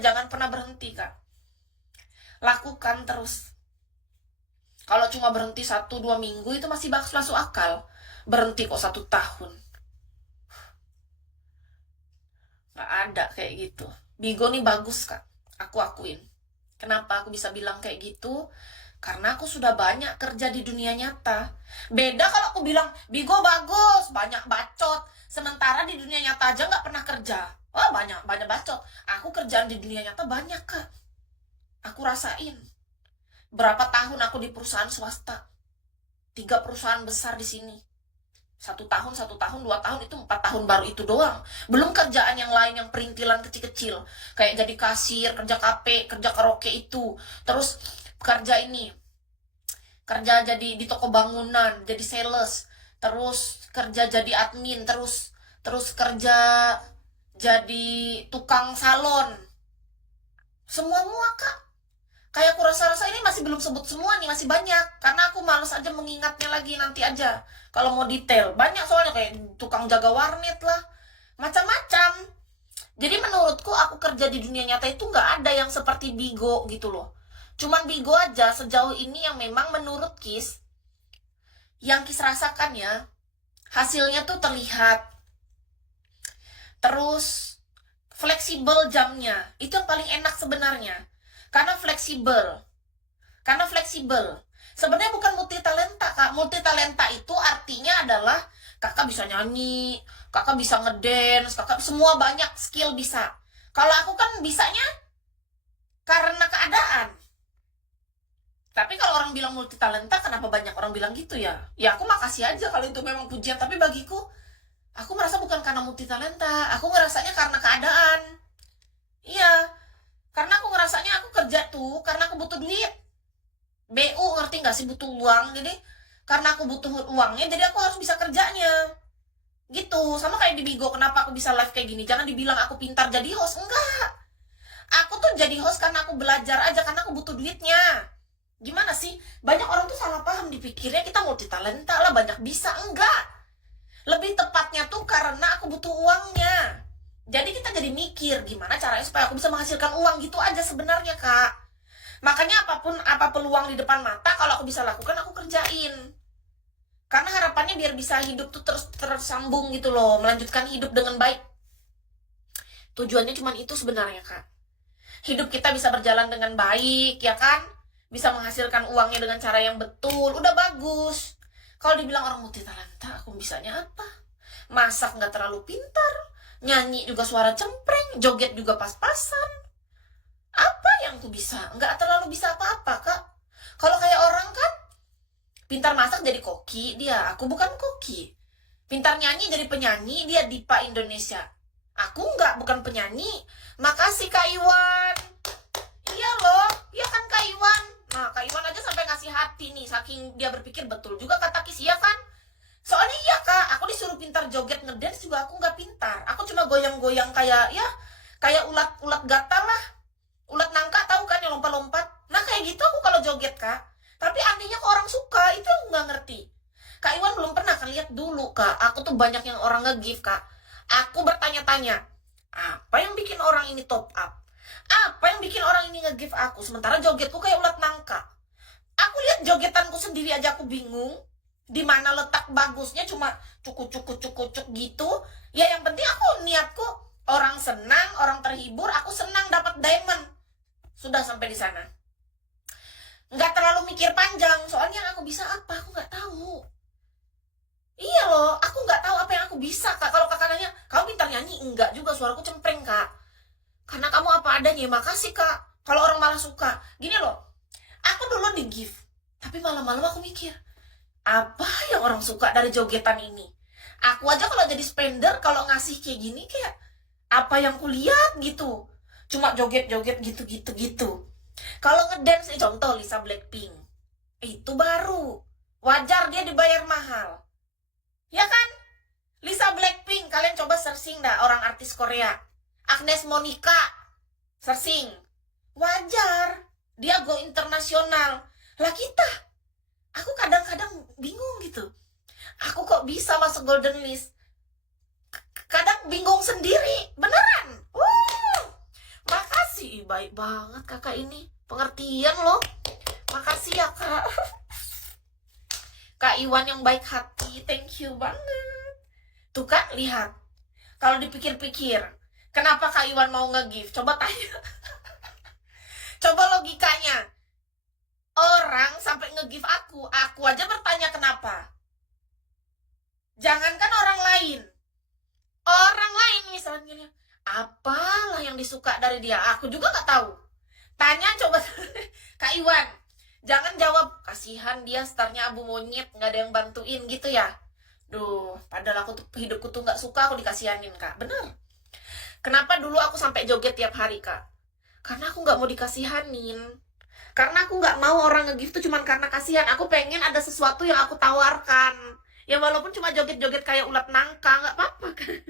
jangan pernah berhenti, Kak. Lakukan terus. Kalau cuma berhenti 1-2 minggu itu masih masuk akal. Berhenti kok 1 tahun. Nggak ada kayak gitu. Bigo nih bagus, Kak. Aku akuin. Kenapa aku bisa bilang kayak gitu? Karena aku sudah banyak kerja di dunia nyata. Beda kalau aku bilang, Bigo bagus, banyak bacot. Sementara di dunia nyata aja nggak pernah kerja. Wah, banyak bacot. Aku kerjaan di dunia nyata banyak, Kak. Aku rasain. Berapa tahun aku di perusahaan swasta? 3 perusahaan besar di sini. 1 tahun, 2 tahun, itu 4 tahun baru itu doang. Belum kerjaan yang lain yang perintilan kecil-kecil. Kayak jadi kasir, kerja kafe, kerja karaoke itu. Terus kerja ini. Kerja jadi di toko bangunan, jadi sales. Terus kerja jadi admin, terus kerja jadi tukang salon. Semua Kak. Kayak aku rasa-rasa ini masih belum sebut semua nih, masih banyak. Karena aku males aja mengingatnya lagi, nanti aja. Kalau mau detail, banyak soalnya kayak tukang jaga warnet lah. Macam-macam. Jadi menurutku aku kerja di dunia nyata itu nggak ada yang seperti Bigo gitu loh. Cuman Bigo aja sejauh ini yang memang menurut Kis, yang Kis rasakan ya, hasilnya tuh terlihat. Terus fleksibel jamnya, itu yang paling enak sebenarnya. Karena fleksibel. Sebenarnya bukan multi talenta, Kak. Multi talenta itu artinya adalah kakak bisa nyanyi, kakak bisa ngedance, kakak semua banyak skill bisa. Kalau aku kan bisanya karena keadaan. Tapi kalau orang bilang multi talenta, kenapa banyak orang bilang gitu ya? Ya aku makasih aja kalau itu memang pujian. Tapi bagiku, aku merasa bukan karena multi talenta. Aku ngerasanya karena keadaan. Iya. Karena aku ngerasanya aku kerja tuh karena aku butuh duit. BU, ngerti gak sih, butuh uang. Jadi karena aku butuh uangnya, jadi aku harus bisa kerjanya. Gitu. Sama kayak di Bigo, kenapa aku bisa live kayak gini. Jangan dibilang aku pintar jadi host. Enggak. Aku tuh jadi host karena aku belajar aja, karena aku butuh duitnya. Gimana sih? Banyak orang tuh salah paham, dipikirnya kita multi talenta lah, banyak bisa. Enggak. Lebih tepatnya tuh karena aku butuh uangnya. Jadi kita jadi mikir gimana caranya supaya aku bisa menghasilkan uang, gitu aja sebenarnya, Kak. Makanya apa peluang di depan mata, kalau aku bisa lakukan, aku kerjain. Karena harapannya biar bisa hidup tuh terus tersambung gitu loh, melanjutkan hidup dengan baik. Tujuannya cuma itu sebenarnya, Kak. Hidup kita bisa berjalan dengan baik, ya kan? Bisa menghasilkan uangnya dengan cara yang betul, udah bagus. Kalau dibilang orang multi talenta, aku bisanya apa? Masak nggak terlalu pintar, nyanyi juga suara cempreng, joget juga pas-pasan. Apa yang aku bisa? Nggak terlalu bisa apa-apa, Kak. Kalau kayak orang kan, pintar masak jadi koki, dia. Aku bukan koki. Pintar nyanyi jadi penyanyi, dia Dipa Indonesia. Aku nggak, bukan penyanyi. Makasih, Kak Iwan. Iya loh, iya kan Kak Iwan. Nah, Kak Iwan aja sampai ngasih hati nih, saking dia berpikir betul juga kata Kis, iya kan? Soalnya iya, Kak, aku disuruh pintar joget ngedance juga aku nggak pintar. Aku cuma goyang-goyang kayak kayak ulat gatal lah. Ulat nangka tahu kan yang lompat-lompat. Nah kayak gitu aku kalau joget, Kak. Tapi anehnya kok orang suka, itu aku nggak ngerti. Kak Iwan belum pernah kan lihat dulu, Kak. Aku tuh banyak yang orang nge-give, Kak. Aku bertanya-tanya, apa yang bikin orang ini top up? Apa yang bikin orang ini nge-give aku? Sementara jogetku kayak ulat nangka. Aku lihat jogetanku sendiri aja aku bingung. Di mana letak bagusnya, cuma cuk gitu. Ya yang penting aku niatku orang senang, orang terhibur, aku senang dapat diamond. Sudah sampai di sana. Nggak terlalu mikir panjang, soalnya yang aku bisa apa, aku nggak tahu. Iya loh, aku nggak tahu apa yang aku bisa, Kak. Kalau kakak nanya, kamu pintar nyanyi? Enggak juga, suaraku cempreng, Kak. Karena kamu apa adanya, makasih, Kak. Kalau orang malah suka. Gini loh, aku dulu di give, tapi malam-malam aku mikir, apa yang orang suka dari jogetan ini? Aku aja kalau jadi spender, kalau ngasih kayak gini, kayak apa yang kulihat gitu. Cuma joget-joget gitu. Kalau ngedance, contoh Lisa Blackpink, itu baru. Wajar dia dibayar mahal. Ya kan? Lisa Blackpink, kalian coba searching dah orang artis Korea. Agnes Monica, searching. Wajar, dia go internasional. Lah kita, aku kadang-kadang bingung gitu. Aku kok bisa masuk golden list? Kadang bingung sendiri, beneran. Makasih sih? Ih, baik banget kakak ini. Pengertian loh. Makasih ya kak. Kak Iwan yang baik hati. Thank you banget. Tuh kak, lihat. Kalau dipikir-pikir, kenapa Kak Iwan mau nge-gift? Coba tanya. Coba logikanya. Orang sampai nge-gift aku aja bertanya kenapa. Jangankan orang lain. Orang lain misalnya, apalah yang disuka dari dia? Aku juga gak tahu. Tanya coba Kak Iwan. Jangan jawab, kasihan dia starnya abu monyet, gak ada yang bantuin gitu ya. Duh, padahal aku tuh hidupku tuh gak suka aku dikasihanin kak. Bener. Kenapa dulu aku sampai joget tiap hari kak? Karena aku gak mau dikasihanin. Karena aku gak mau orang nge-gift tuh cuman karena kasihan. Aku pengen ada sesuatu yang aku tawarkan. Ya walaupun cuma joget-joget kayak ulat nangka, gak apa-apa kan.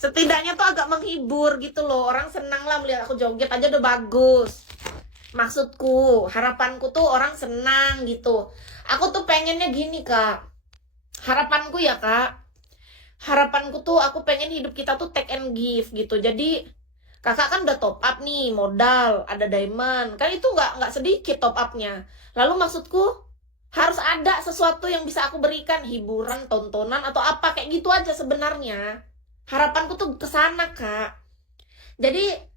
Setidaknya tuh agak menghibur gitu loh. Orang senang lah melihat aku joget aja udah bagus. Maksudku, harapanku tuh orang senang gitu. Aku tuh pengennya gini kak. Harapanku ya kak. Harapanku tuh aku pengen hidup kita tuh take and give gitu. Jadi kakak kan udah top up nih modal, ada diamond. Kan itu nggak sedikit top upnya. Lalu maksudku harus ada sesuatu yang bisa aku berikan, hiburan, tontonan atau apa kayak gitu aja sebenarnya. Harapanku tuh kesana kak. Jadi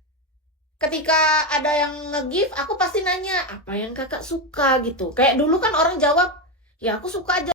ketika ada yang nge-give, aku pasti nanya apa yang kakak suka gitu. Kayak dulu kan orang jawab, ya aku suka aja